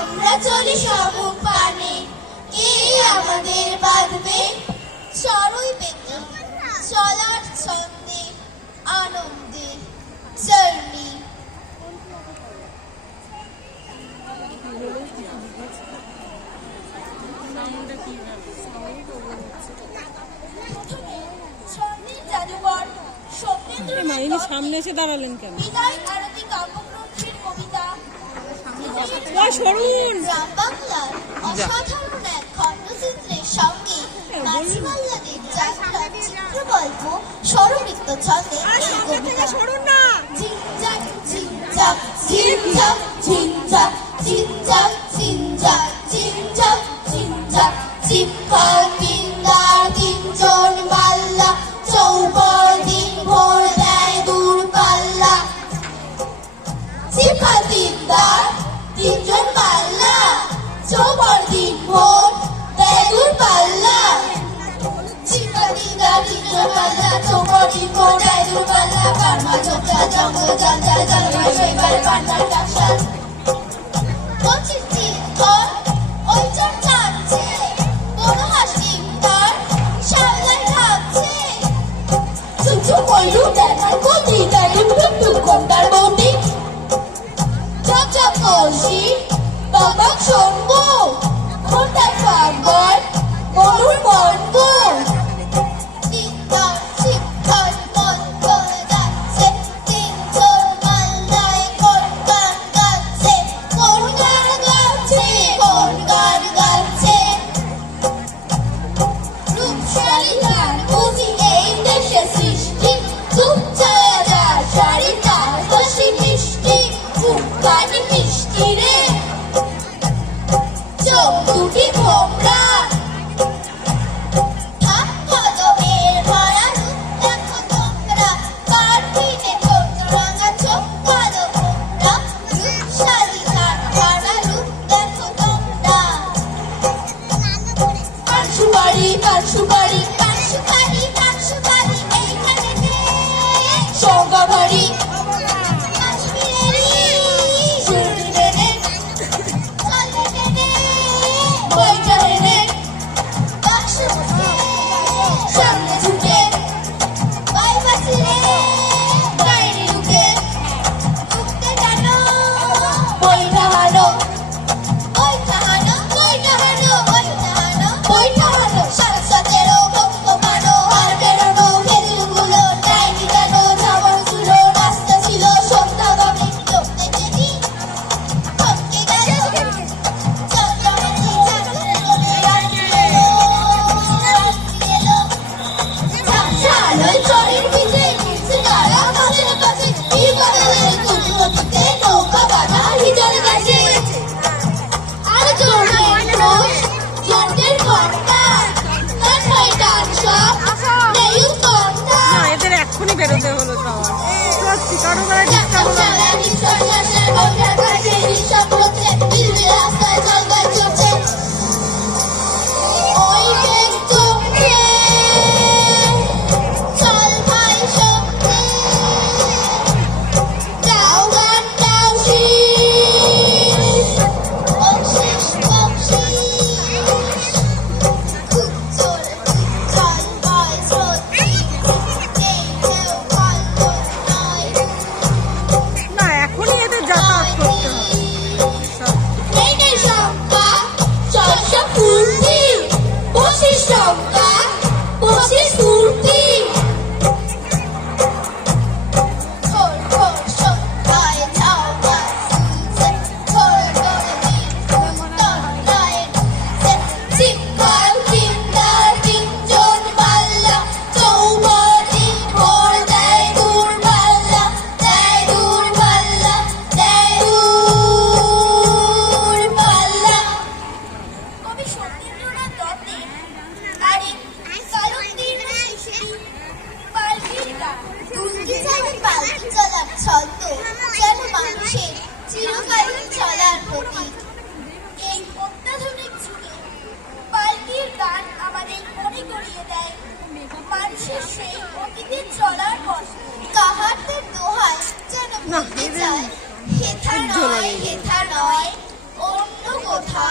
আমরা চলি সমুখ পানে, কে আমাদের বাঁধবে? চড়ুই বেঁকে চলার ছন্দে আনন্দে জার্নি। জাদুঘর সামনে এসে দাঁড়ালেন কেন? বিদায় আরতি কাব্যগ্রন্থের কবিতা গ্রাম বাংলার অসাধারণ এক খণ্ডচিত্রের সঙ্গে নাচিমাল্লাদের যাত্রা চিত্রকল্প স্বরবৃত্ত ছন্দে এই কবিতা। ঝিনঝাক ঝিনঝাক ঝিনঝাক ঝিনঝাক ঝিনঝাক ঝিনঝাক ঝিনঝাক ঝিনঝাক চিপকার পিন্দার তিনজন মাল্লা চৌপর দিন ভোর দেয় দূর পাল্লা। চিপকার পিন্দার তিনজন মাল্লা চৌপর দিন ভোর দেয় দূর পাল্লা। চিপকার পিন্দার তিনজন মাল্লা চৌপর দিন ভোর দেয় দূর পাল্লা। কারমা চোখা জঙ্গল জঞ্জাল জলমা শৈবাল পান্নার ডাকশাল। কচির চিৎকর ওই চর চাচ্ছে, কোনো হাসি তার সামলায় ঢাকছে। চুচু কইলু দেখার গতি দেয় টুক ঘন্টার বৌটি। চকচক কষি বাবাক শোনবো, ঘন্টার ফাঁকবার গরুর বর্গ। তিনজন শিক্ষক মন করে যাচ্ছে, তিনজন মাল্লায় কোন গান গাচ্ছে, কোন গান গাচ্ছে, কোন গান গাচ্ছে। রূপসারি গান বুঝি এই দেশে সৃষ্টি, চুপচায়া যা শাড়ি তার হাসি মিষ্টি। মুখখানি মিষ্টি রে, চোখ দুটি ভোমরা। হাত কদমের ভরা রূপ দেখো তোমরা, কার পিঠে ছোট রাঙা চোখ কালো ভোমরা। রূপসারি গান ভরা রূপ দেখো তোমরা। কান সুপারি কান সুপারি কান সুপারি কান সুপারি এইখানে নে সৌগা ভারী। কাশ্মীরেরই সুরটি টেনে চলে টেনে বইটা টেনে বাক্স মুখে সামনে ঝুঁকে বাইপাসি রে বাইরে ঢুকে ঢুকতে জানো বইটা হানো বইটা হানো বইটা হানো বইটা হানো বইটা হানো। সাত সতেরো ভক্ত মানো আর বেরোনো বেলুনগুলো ডাইনি জানো ঝামর ছিল রাস্তা ছিল সন্ধ্যা গামে লোক দেখেনি থমকে গেল চন্দ্রমাছি চাকরি করে রাত্রি এলো ঝাপসা আলোয় চরের ভিতরে ঘুরছে তারা কাছে কাছে তীর বাদলের কুটকুটিতে নৌকা বাঁধা হিজল গাছে। আর জোরের ঘোষ যন্ত্রের ঘন্টা কান্নায় ডান সব নেই উৎকণ্ঠা। এদের এক্ষুনি বেরোতে হলো সবার। সত্যি কারো গায়ে ডিস্টার্ব হলো। সারা নিঃশ্বাসের বন্যার কাছে হিসাব হচ্ছে, বিলবিল রাস্তায় জলগায় চলছে। ওই বেগ চোখে চল ভাই সঙ্গে, দাও গান দাও শীষ বকশিস বকশিস। খুব জোরে চল ভাই স্রোত, নেই কেউ ভালো নয়। না এখনই এদের যাতায়াত করতে হবে। নেই নেই শঙ্কা চর্চা ফুর্তি, বসিস শঙ্কা বসিস ফুর্তি। খোর খোর শঙ্কায় ঝাউকা শুনছে, খোর করে দিন তন্দ্রায় ঢুকছে। চিৎকার চিন্তার তিনজন মাল্লা চৌবর দিন ভোর দেয় দূর পাল্লা, দেয় দূর পাল্লা, দেয় দূর পাল্লা। কবি সত্যেন্দ্রনাথ দত্তের আরেক কালুতীর্ণ সৃষ্টি পালকির গান। দুলকি যাবে পালকি চলার ছন্দ, যেন মানুষের চিরকালীন চলার প্রতীক। এই অত্যাধুনিক যুগে পালকির গান আমাদের মনে করিয়ে দেয় মানুষের সেই অতীতের চলার পথ। কাহারদের দোহায় যেন বলতে চায়, হেথা নয় হেথা নয়, অন্য ওঠা